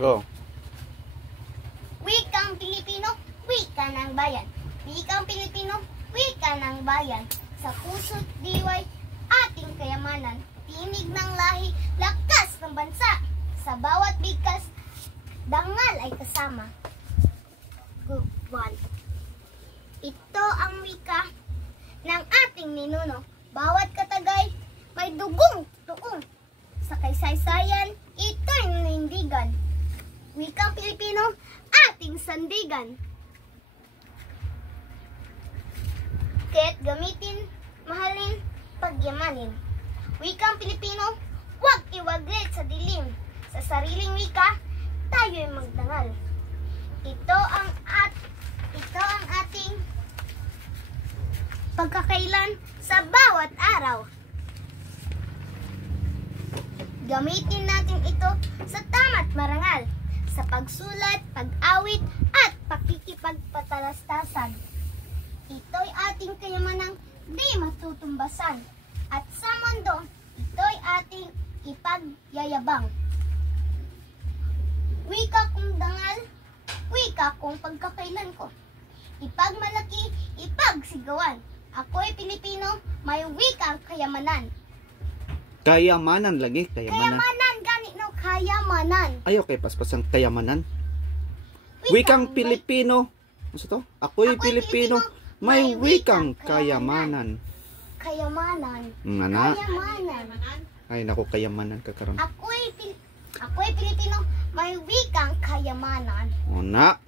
Go. Wikang Pilipino, wika ng bayan. Wikang Pilipino, wika ng bayan. Sa puso't diway, ating kayamanan. Tinig ng lahi, lakas ng bansa. Sa bawat bigkas, dangal ay kasama. Group 1. Ito ang wika ng ating ninuno. Bawat katagay, may dugong tuong. Sa kaysaysayan, ito'y nanindigan. Wikang Pilipino, ating sandigan. Kaya't gamitin, mahalin, pagyamanin. Wikang Pilipino, huwag iwaglit sa dilim. Sa sariling wika, tayo'y magdangal. Ito ang ating pagkakailan sa bawat araw. Gamitin natin ito sa tama't marangal, sa pagsulat, pag-awit, at pakikipagpatalastasan. Ito'y ating kayamanang di matutumbasan. At sa mundo, ito'y ating ipagyayabang. Wika kong dangal, wika kong pagkakailan ko. Ipagmalaki, ipagsigawan. Ako'y Pilipino, may wikang kayamanan. Kayamanan lagi, kayamanan. Kayamanan, gani no, kayamanan. Ayaw kay paspasang kayamanan. Wikang Pilipino. Ano to? Ako'y Pilipino, may wikang kayamanan. Kayamanan. Nana. Kayamanan. Ay naku, kayamanan ka karon. Ako'y Pilipino, may wikang kayamanan. O na.